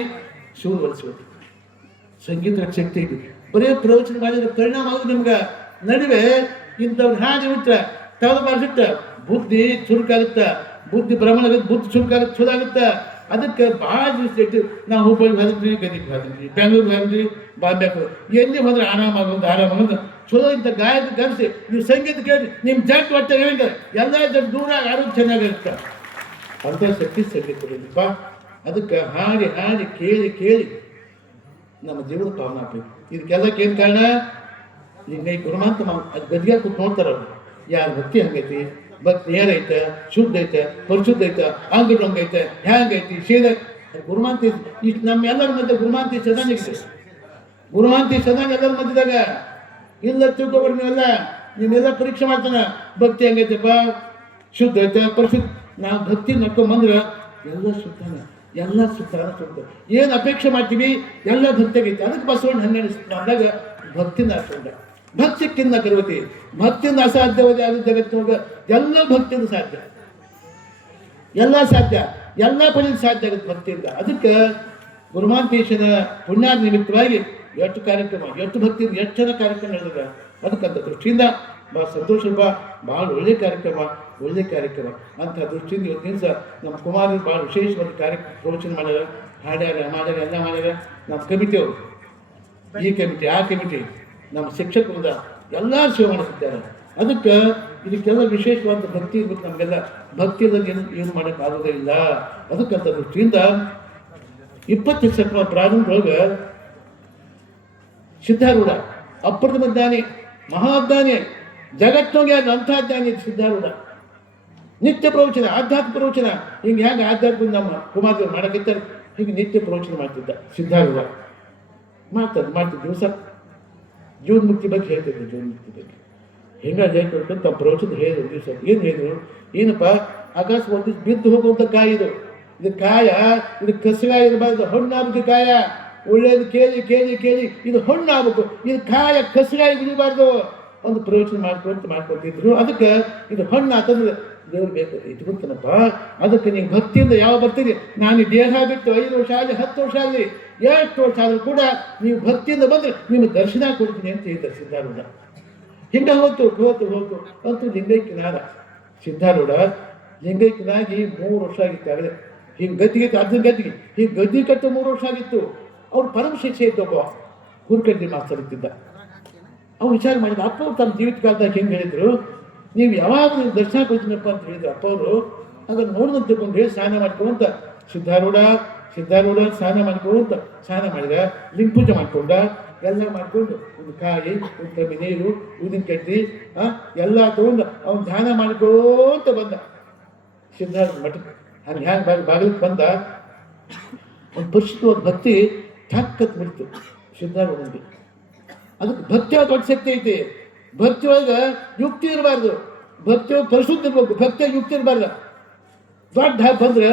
ಶಿವನ ಒಲಿಸುವುದು ಸಂಗೀತ ಶಕ್ತಿ ಇದೆ ಬರೀ ಪ್ರವಚನ ಮಾಡಿದ್ರೆ ಪರಿಣಾಮ ಆಗೋದು ನಿಮ್ಗೆ. ನಡುವೆ ಇಂಥವ್ರು ಹಾರಿ ಬಿಟ್ರೆ ತೆಗೆದು ಮಾಡಿಸಿಟ್ಟ ಬುದ್ಧಿ ಚುರುಕಾಗುತ್ತ, ಬುದ್ಧಿ ಭ್ರಮಣ ಆಗುತ್ತೆ ಬುದ್ಧಿ ಚುರುಕಾಗುತ್ತೆ ಚಲೋ ಆಗುತ್ತೆ ಅದಕ್ಕೆ ಭಾಳ ದಿವಸ ಇಟ್ಟು ನಾವು ಹುಬ್ಬಳ್ಳಿ ಹೋದ್ರಿ ಗದಿಗೆ ಹೋದ್ರಿ ಬೆಂಗಳೂರು ಹೋದ್ರಿ ಬಾಂಬೆ ಎಲ್ಲಿ ಹೋದ್ರೆ ಆರಾಮ ಆಗೋದು ಆರಾಮ ಆಗೋದು ಚಲೋ ಇಂಥ ಗಾಯದ ಕರೆಸಿ ನೀವು ಸಂಗೀತ ಕೇಳಿ ನಿಮ್ಮ ಜಾತ್ ಹೊಟ್ಟೆ ಹೇಳಿದ್ರೆ ಎಲ್ಲ ಜನ ದೂರ ಆರೋಗ್ಯ ಚೆನ್ನಾಗಿರುತ್ತೆ. ಅಂಥ ಶಕ್ತಿ ಸಂಗೀತದಲ್ಲಿಪ್ಪ ಅದಕ್ಕೆ ಹಾಡಿ ಹಾಡಿ, ಕೇಳಿ ಕೇಳಿ ನಮ್ಮ ಜೀವನ ಪಾವನ ಆಗ್ಬೇಕು. ಇದಕ್ಕೆಲ್ಲಕ್ಕೆ ಏನು ಕಾರಣ? ಈಗ ಈ ನಮ್ಮ ಅದು ಗದ್ಗೆ ಕೂತ್ ನೋಡ್ತಾರ ಅವ್ರು. ಯಾರ ಭಕ್ತಿ ಹಂಗೈತಿ? ಭಕ್ತಿ ಏನೈತೆ? ಶುದ್ಧ ಐತೆ? ಪರಿಶುದ್ಧ ಐತೆ? ಅಂಗಡಿ ಹಂಗೈತೆ ಹ್ಯಾಂಗೈತಿ ಶೀದ ಗುರುಮಾಂತಿ ಇಷ್ಟು ನಮ್ಮ ಎಲ್ಲರ ಮಧ್ಯೆ ಗುರುಮಾಂತಿ ಚೆನ್ನಾಗಿ ಗುರುಮಾಂತಿ ಚೆನ್ನಾಗಿ ಎಲ್ಲರ ಮಧ್ಯದಾಗ. ಇಲ್ಲ ತಿಳ್ಕೊಬಾರ ನೀವೆಲ್ಲ ನೀವೆಲ್ಲ ಪರೀಕ್ಷೆ ಮಾಡ್ತಾನೆ. ಭಕ್ತಿ ಹೆಂಗೈತೆಪ್ಪ? ಶುದ್ಧ ಐತೆ, ಪರಿಶುದ್ಧ. ನಾವು ಭಕ್ತಿ ನಡ್ಕೊಂಬಂದ್ರೆ ಎಲ್ಲ ಶುದ್ಧನ ಎಲ್ಲ ಸುತ್ತಾನ ಶುದ್ಧ ಏನು ಅಪೇಕ್ಷೆ ಮಾಡ್ತೀವಿ? ಎಲ್ಲ ಭಕ್ತಿಗೈತೆ ಅದಕ್ಕೆ ಬಸವಣ್ಣ ಹನ್ನೆರಡು ಅಂದಾಗ ಭಕ್ತಿನ ಅಷ್ಟೊಂದು ಭಕ್ತಿಕ್ಕಿನ್ನ ಕರುವತಿ ಭಕ್ತಿಯಿಂದ ಅಸಾಧ್ಯವಾದ ಯಾವುದು ಜಗತ್ತಿನೊಳಗೆ ಎಲ್ಲ ಭಕ್ತಿಯಿಂದ ಸಾಧ್ಯ. ಎಲ್ಲ ಸಾಧ್ಯ, ಎಲ್ಲ ಪಡೆಯಲು ಸಾಧ್ಯ ಆಗುತ್ತೆ ಭಕ್ತಿಯಿಂದ. ಅದಕ್ಕೆ ಗುರುಮಾಂತೇಶನ ಪುಣ್ಯಾದ ನಿಮಿತ್ತವಾಗಿ ಎಷ್ಟು ಕಾರ್ಯಕ್ರಮ ಎಷ್ಟು ಭಕ್ತಿ ಎಷ್ಟು ಜನ ಕಾರ್ಯಕ್ರಮ ಹೇಳಿದ್ರೆ ಅದಕ್ಕಂಥ ದೃಷ್ಟಿಯಿಂದ ಭಾಳ ಸಂತೋಷ ಭಾಳ ಒಳ್ಳೆ ಕಾರ್ಯಕ್ರಮ ಒಳ್ಳೆ ಕಾರ್ಯಕ್ರಮ ಅಂತ ದೃಷ್ಟಿಯಿಂದ ಇವತ್ತು ದಿವಸ ನಮ್ಮ ಕುಮಾರರು ಭಾಳ ವಿಶೇಷವಾದ ಕಾರ್ಯಕ್ರಮ ಪ್ರವಚನ ಮಾಡ್ಯಾರ, ಹಾಡ್ಯಾರ, ಮಾಡ್ಯಾರ, ಎಲ್ಲ ಮಾಡ್ಯಾರ. ನಮ್ಮ ಕಮಿಟಿ ಅವರು, ಈ ಕಮಿಟಿ, ಆ ಕಮಿಟಿ, ನಮ್ಮ ಶಿಕ್ಷಕರಿಂದ ಎಲ್ಲ ಸೇವೆ ಮಾಡಿಸಿದ್ದಾರೆ. ಅದಕ್ಕೆ ಇದಕ್ಕೆಲ್ಲ ವಿಶೇಷವಾದ ಭಕ್ತಿ ಇರ್ಬೇಕು ನಮಗೆಲ್ಲ. ಭಕ್ತಿ ಏನು ಏನು ಮಾಡೋಕ್ಕೆ ಆಗೋದೇ ಇಲ್ಲ. ಅದಕ್ಕಂಥ ದೃಷ್ಟಿಯಿಂದ ಇಪ್ಪತ್ತು ಸೆಪ್ಟೆಂಬರ್ ಪ್ರಾರಂಭದೊಳಗೆ ಸಿದ್ಧಾರೂಢ. ಅಪ್ರತಿಮ ಜ್ಞಾನಿ ಮಹಾಜ್ಞಾನಿ ಜಗತ್ತೊಂಗೆ ಅದು ಅಂಥ ಜ್ಞಾನಿ ಸಿದ್ಧಾರೂಢ. ನಿತ್ಯ ಪ್ರವಚನ ಆಧ್ಯಾತ್ಮ ಪ್ರವಚನ, ಹಿಂಗೆ ಹೇಗೆ ಆಧ್ಯಾತ್ಮ ನಮ್ಮ ಕುಮಾರ ಮಾಡಕ್ಕಿದ್ದಾರೆ ಹೀಗೆ ನಿತ್ಯ ಪ್ರವಚನ ಮಾಡ್ತಿದ್ದ ಸಿದ್ಧಾರೂಢ. ಮಾಡ್ತದೆ ಮಾಡ್ತಿದ್ದ ದಿವಸ. ಜೀವನ ಮುಕ್ತಿ ಬಗ್ಗೆ ಹೇಳ್ತಿದ್ದೆ ಜೀವನ ಮುಕ್ತಿ ಬಗ್ಗೆ. ಹೆಂಗ ಹೇಳ್ಕೊಳ್ಕೊಂಡು ತಮ್ಮ ಪ್ರವಚನ ಹೇಳಿದ್ರು ದಿವಸ. ಏನು ಹೇಳಿದ್ರು? ಏನಪ್ಪ? ಆಕಾಶ ಒಂದು ಬಿದ್ದು ಹೋಗುವಂಥ ಕಾಯಿ ಇದು. ಕಾಯ, ಇದು ಕಸಗಾಯ ಇರಬಾರ್ದು ಕಾಯ. ಒಳ್ಳೇದು ಕೇಳಿ ಕೇಳಿ ಕೇಳಿ, ಇದು ಹಣ್ಣು ಆಗ್ಬೇಕು ಇದು ಕಾಯ ಕಸಿರಾಗಿ ಬಿಡಬಾರ್ದು. ಒಂದು ಪ್ರಯೋಜನ ಮಾಡ್ಕೊಂತ ಮಾಡ್ಕೊತಿದ್ರು ಅದಕ್ಕೆ ಇದು ಹಣ್ಣು ಆತಂದ್ರೆ ದೇವ್ರು ಬೇಕು ಇಟ್ಕೊಂತನಪ್ಪ ಅದಕ್ಕೆ ನೀವು ಭಕ್ತಿಯಿಂದ ಯಾವ ಬರ್ತೀರಿ? ನಾನು ದೇಹ ಬಿಟ್ಟು ಐದು ವರ್ಷ ಆಗಲಿ ಹತ್ತು ವರ್ಷ ಆಗಲಿ ಎಷ್ಟು ವರ್ಷ ಆದರೂ ಕೂಡ ನೀವು ಭಕ್ತಿಯಿಂದ ಬಂದರೆ ನಿಮಗೆ ದರ್ಶನ ಕೊಡ್ತೀನಿ ಅಂತ ಹೇಳಿದ್ದಾರೆ ಸಿದ್ಧಾರೂಢ. ಹಿಂಗೆ ಹೋತು ಹೋತು ಹೋತು ಅಂತೂ ಲಿಂಗೈಕ್ಯನಾದ ಸಿದ್ಧಾರೂಢ ಲಿಂಗೈಕ್ಯನಾಗಿ ಮೂರು ವರ್ಷ ಆಗಿತ್ತು. ಆಗಲೇ ಹಿಂಗೆ ಗದ್ದಿಗೆ ಅರ್ಧ ಗದ್ದಿಗೆ, ಹಿಂಗೆ ಗದ್ದಿ ಕಟ್ಟು ಮೂರು ವರ್ಷ ಆಗಿತ್ತು. ಅವ್ರು ಪರಮ ಶಿಕ್ಷೆ ಇದ್ದೊಬ್ಬ ಹುರ್ಕಡ್ಡಿ ಮಾಸ್ತರ್ ಇದ್ದಿದ್ದ. ಅವ್ರು ವಿಚಾರ ಮಾಡಿದ, ಅಪ್ಪ ತಮ್ಮ ಜೀವಿತ ಕಾಲದಾಗ ಹೆಂಗೆ ಹೇಳಿದ್ರು? ನೀವು ಯಾವಾಗ ನೀವು ದರ್ಶನ ಕೊಡ್ತೀನಪ್ಪ ಅಂತ ಹೇಳಿದ್ರು. ಅಪ್ಪ ಅವರು, ಅದನ್ನು ನೋಡಿದಂತೆ ಬಂದು ಹೇಳಿ ಸ್ನಾನ ಮಾಡ್ಕೊಂತ ಸಿದ್ಧಾರೂಢ ಸಿದ್ಧಾರೂಢ ಸ್ನಾನ ಮಾಡ್ಕೊಂತ ಸ್ನಾನ ಮಾಡಿದ. ಲಿಂಗ ಪೂಜೆ ಮಾಡ್ಕೊಂಡ. ಎಲ್ಲ ಮಾಡ್ಕೊಂಡು ಒಂದು ಕಾಯಿ, ಒಂದು ಕಮ್ಮಿ ನೀರು, ಊದಿನ ಕಡ್ಡಿ ಎಲ್ಲ ತಗೊಂಡು ಅವ್ನು ಧ್ಯಾನ ಮಾಡ್ಕೋತ ಬಂದ. ಸಿದ್ಧಾರ್ಥ ಮಠ ಹಂಗೆ ಬಾಗಿ ಬಾಗಿಲಿಗೆ ಬಂದ. ಒಂದು ಪರಿಶುದ್ಧವಾದ ಭಕ್ತಿ ಠಕ್ಕತ್ ಬಿಡ್ತು ಸಿದ್ಧಾರೂಢನಿಗೆ ಅದಕ್ಕೆ ಭಕ್ತಿ ಒಳಗೆ ದೊಡ್ಡ ಶಕ್ತಿ ಐತಿ. ಭಕ್ತಿ ಒಳಗೆ ಯುಕ್ತಿ ಇರಬಾರ್ದು. ಭಕ್ತಿ ಪರಿಶುದ್ಧ ಇರ್ಬೇಕು. ಭಕ್ತಿಯ ಯುಕ್ತಿ ಇರಬಾರ್ದು. ದೊಡ್ಡ ಹಾಕಿ ಬಂದ್ರೆ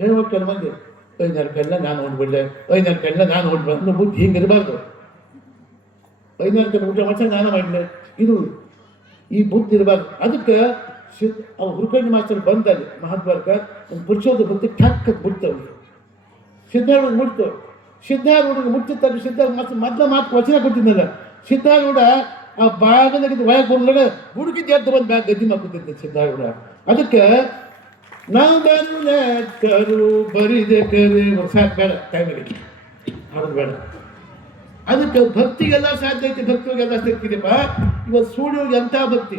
ಹೇಳ್ಬೇಕು ಕೆಲವು ಮಂದಿ, ಐನೂರು ಕಣ್ಣ ನಾನು ನೋಡ್ಬಿಡ್ಲೆ. ಐನೂರು ಕಣ್ಣ ನಾನು ನೋಡ್ಬಾರ್ದು ಬುದ್ಧಿ ಹಿಂಗೆ ಇರಬಾರ್ದು. ಐನೂರು ಕಣ್ಣು ಊಟ ಮಾಡ್ಸಂಗೆ ನಾನು ಮಾಡಲೆ. ಇದು ಈ ಬುದ್ಧಿ ಇರಬಾರ್ದು. ಅದಕ್ಕೆ ಶುದ್ಧ ಅವ್ರು ಹುರ್ಕಂಡು ಮಾಸ್ತರ್ ಬಂದಲ್ಲಿ ಮಹಾದ್ವಾರಕ ಒಂದು ಪುರುಷೋದ ಬುದ್ಧಿ ಠಕ್ಕತ್ ಬಿಡ್ತವ್ರು ಸಿದ್ಧಾರೂಢ ಮುಟ್ತು. ಸಿದ್ಧಾರೂಢ ಮುಟ್ಟಿದ್ದಾಗ ಸಿದ್ಧ ಮತ್ತೆ ಮೊದಲ ಮಾತು ವಚನ ಕೊಟ್ಟಿದ್ದಲ್ಲ ಸಿದ್ಧಾರೂಢ ಆ ಭಾಗದಾಗ ವಯ ಬಂದಾಗ ಹುಡುಕಿದ ಎದ್ದು ಬಂದು ಬ್ಯಾಗ್ ಗದ್ದಿ ಮಾಡ್ಕೊತಿದ್ದೆ ಸಿದ್ಧಾರೂಢ. ಅದಕ್ಕೆ ನಾವನ್ನ ಕರು ಬರಿದೆ ಕರೆ. ಸಾಕು ಬೇಡ ಟೈಮಿಗೆ ಅದು ಬೇಡ. ಅದಕ್ಕೆ ಭಕ್ತಿಗೆಲ್ಲ ಸಾಧ್ಯ ಐತಿ, ಭಕ್ತಿಗೆಲ್ಲ ಸಿಕ್ಕಿದೆಪ್ಪ ಇವತ್ತು ಸೂರ್ಯೋಗಿ ಎಂಥ ಭಕ್ತಿ?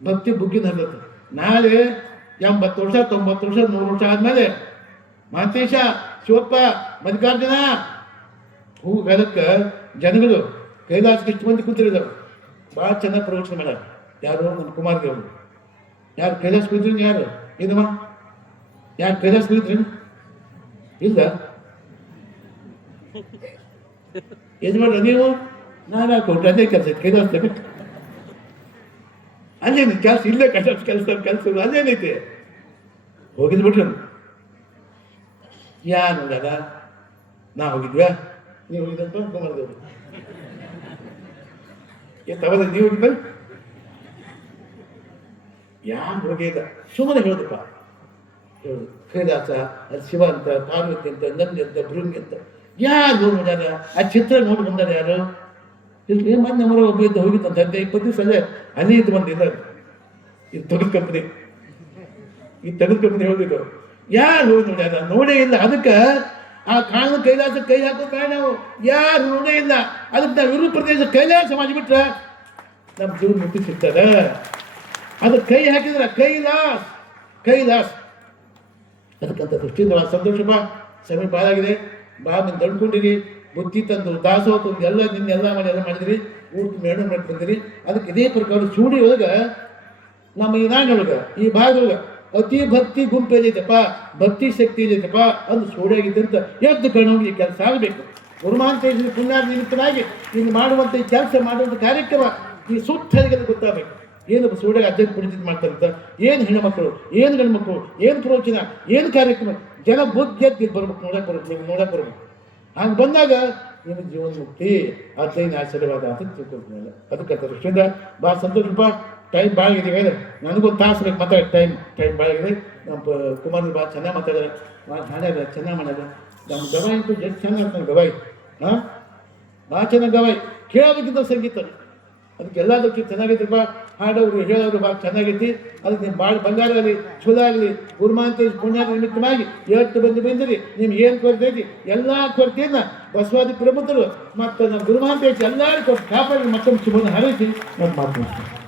ಭಕ್ತಿ ಬುಗ್ಗಿನ ಹಲ್ಲತ್ತು ನಾಳೆ ಎಂಬತ್ತು ವರ್ಷ, ತೊಂಬತ್ತು ವರ್ಷ, ನೂರು ವರ್ಷ ಆದಮೇಲೆ ಮಹಂತೇಶ ಶಿವಪ್ಪ, ಮಲ್ಲಿಕಾರ್ಜುನ ಹೂಗಾಲಕ್ಕೆ ಜನಗಳು ಕೈಲಾಸಕ್ಕೆ ಇಷ್ಟು ಮಂದಿ ಕೂತಿರಿದಾವೆ ಭಾಳ ಚೆನ್ನಾಗಿ ಪ್ರವಚನ ಮಾಡ್ಯಾರ ಯಾರು? ನಮ್ಮ ಕುಮಾರ್ ದೇವರು ಯಾರು? ಕೈಲಾಸ ಕೂತ್ರಿ ಯಾರು? ಏನಮ್ಮ? ಯಾರು? ಕೈಲಾಸ ಕೂತ್ರಿ ಇಲ್ಲ? ಏನು ಮಾಡ್ರ ನೀವು? ನಾನು ಹಾಕೊಟ್ರೆ ಅದೇ ಕೆಲಸ ಕೈಲಾಸ ಅಲ್ಲೇನು? ಕೆಲಸ ಇಲ್ಲೇ ಕೆಲಸ ಕೆಲಸ ಕೆಲಸ ಅಲ್ಲೇನೈತೆ? ಹೋಗಿದ್ ಬಿಟ್ರು ಯಾರು ನೋಡಲ್ಲ ನಾ ಹೋಗಿದ್ವಾ? ನೀವು ಹೋಗಿದಂತ ಕುಮಾರದೇವರು ಏ ನೀವು ಹೋಗಿದ್ದ ಯಾರು ಹೋಗಿಲ್ಲ ಸುಮ್ಮನೆ ಹೇಳಿದಪ್ಪ ಹೇಳುದು ಕೈಲಾಸ, ಅದು ಶಿವ ಅಂತ, ಪಾರ್ವತಿ ಅಂತ, ನಂದಿ ಅಂತ, ಭೃಂಗಿ ಅಂತ. ಯಾರು ನೋಡ್ಯಾರ ಆ ಚಿತ್ರ ನೋಡಿ ಬಂದಾರ ಯಾರು? ಇಲ್ಲಿ ಮೊನ್ನೆ ಮರ ಒಬ್ಬ ಇದ್ದ ಹೋಗಿದ್ದಂತ ಹದಿನೈದು ಇಪ್ಪತ್ತು ದಿವಸ ಅಲ್ಲೇ ಅಲ್ಲಿ ಇದ್ದು ಬಂದಿಲ್ಲ ಇದು ತೆಗೆದು ಕಂಪನಿ. ಈ ತೆಗೆದು ಕಂಪನಿ ಹೇಳ್ಬೇಕು ಯಾರು ನೋಡಿ ನೋಡ್ಯಾರ ನೋಡೇ ಇಲ್ಲ. ಅದಕ್ಕೆ ಆ ಕಾರಣ ಕೈಲಾಸ ಕೈ ಹಾಕೋ ಕಾರಣ ನಾವು ಯಾರು ನೋಡೇ ಇಲ್ಲ. ಅದಕ್ಕೆ ನಾವು ಇರು ಪ್ರದೇಶ ಕೈಲಾಸ ಮಾಡಿಬಿಟ್ರೆ ನಮ್ಮ ಜೀವನ ಮುಕ್ತಿ ಅದಕ್ಕೆ ಕೈ ಹಾಕಿದ್ರೆ ಕೈಲಾಸ್ ಕೈಲಾಸ್. ಅದಕ್ಕಂತ ದೃಷ್ಟಿಯಿಂದ ಭಾಳ ಸಂತೋಷ ಬಾ ಸಮಯ ಭಾಳ ಆಗಿದೆ ದಳ್ಕೊಂಡಿರಿ ಬುದ್ಧಿ ತಂದು ದಾಸೋಹ ತಂದು ಎಲ್ಲ ನಿನ್ನೆಲ್ಲ ಮಾಡಿ, ಎಲ್ಲ ಮಾಡಿದಿರಿ. ಊಟ ಮೇಣ ಮಾಡಿ ಬಂದಿರಿ ಅದಕ್ಕೆ ಇದೇ ಪ್ರಕಾರ ಚೂಡಿ ಒಳಗೆ ನಮ್ಮ ಈ ನಾಡಿನೊಳಗೆ ಈ ಭಾಗದೊಳಗೆ ಅತಿ ಭಕ್ತಿ ಗುಂಪು ಎಲ್ಲಿದೆಪ್ಪ ಭಕ್ತಿ ಶಕ್ತಿ ಎಲ್ಲಿದೆಪ್ಪ ಅದು ಸೋಡಿಯಾಗಿದೆ ಅಂತ ಎದ್ದು ಕಣ್ಣೋಗಿ ಈ ಕೆಲಸ ಆಗಬೇಕು. ಗುರುಮಾಂತೇಶ್ವರ ಪುಣ್ಯಾದ ನಿಮಿತ್ತನಾಗಿ ನೀನು ಮಾಡುವಂಥ ಈ ಕೆಲಸ ಮಾಡುವಂಥ ಕಾರ್ಯಕ್ರಮ ಈ ಸುತ್ತಲಿಗೆಲ್ಲ ಗೊತ್ತಾಗಬೇಕು. ಏನು ಸೋಡಿಯಾಗ ಅಧ್ಯಕ್ಷ ಕುಡಿತಿದ್ದು ಮಾಡ್ತಾರಂತ? ಏನು ಹೆಣ್ಮಕ್ಳು, ಏನು ಗಂಡ್ಮಕ್ಳು, ಏನು ಪ್ರವಚನ, ಏನು ಕಾರ್ಯಕ್ರಮ? ಜನ ಬುದ್ಧಿ ಎದ್ದು ಬರ್ಬೇಕು ನೋಡಕ್ಕೆ ಬರ್ಬೇಕು ನೋಡಕ್ಕೆ ಬರ್ಬೇಕು. ಹಂಗೆ ಬಂದಾಗ ನಿಮ್ಮ ಜೀವನ ಮುಕ್ತಿ ಅದೈನ ಆಶೀರ್ವಾದ ಅಂತ ತಿಳ್ಕೊಳ್ತೀನಿ ಅದಕ್ಕೆ ಭಾಳ ಸಂತೋಷಪ್ಪ. ಟೈಮ್ ಭಾಳ ಇದೆ ಹೇಳಿ ನನಗೊಂದು ತಾಸು ಬೇಕು ಮಾತಾಡಿ ಟೈಮ್ ಟೈಮ್ ಭಾಳ ಇದೆ ನಮ್ಮ ಕುಮಾರ್ ಭಾಳ ಚೆನ್ನಾಗಿ ಮಾತಾಡಿದ್ರೆ ಭಾಳ ಹಾಡ್ಯಾರ ಚೆನ್ನಾಗಿ ಮಾಡ್ಯಾರ. ನಮ್ಮ ಗವಾಯಿ ಅಂತೂ ಎಷ್ಟು ಚೆನ್ನಾಗಿ ನಮ್ಮ ಗವಾಯಿ. ಹಾಂ? ಭಾಳ ಚೆನ್ನಾಗಿ ಗವಾಯಿ. ಕೇಳೋದಕ್ಕಿಂತ ಸಂಗೀತ ಅದಕ್ಕೆ ಎಲ್ಲದಕ್ಕೆ ಬಾ. ಹಾಡೋರು, ಹೇಳೋರು ಭಾಳ ಚೆನ್ನಾಗೈತಿ. ಅದಕ್ಕೆ ನಿಮ್ಮ ಭಾಳ ಬಂಗಾರ ಆಗಲಿ ಚಲೋ ಆಗಲಿ, ಗುರುಮಾಂತೇಶ್ ಪುಣ್ಯ ನಿಮಿತ್ತವಾಗಿ ಎಷ್ಟು ಬಂದು ಬಂದಿರಿ. ನಿಮ್ಗೆ ಏನು ಕೊರತೆ ಐತಿ? ಎಲ್ಲ ಕೊರತೆಯನ್ನ ಬಸವಾದಿ ಪ್ರಮುಖರು ಮತ್ತು ನಮ್ಮ ಗುರುಮಾಂತೇಶ್ ಎಲ್ಲರೂ ಕೊಟ್ಟು ಕಾಪಾಡಿ ಮತ್ತೊಂದು ಶುಭನ ಹಾರೈಸಿ. ನಾನು ಮಾತು ಮುಗಿಸ್ತೀನಿ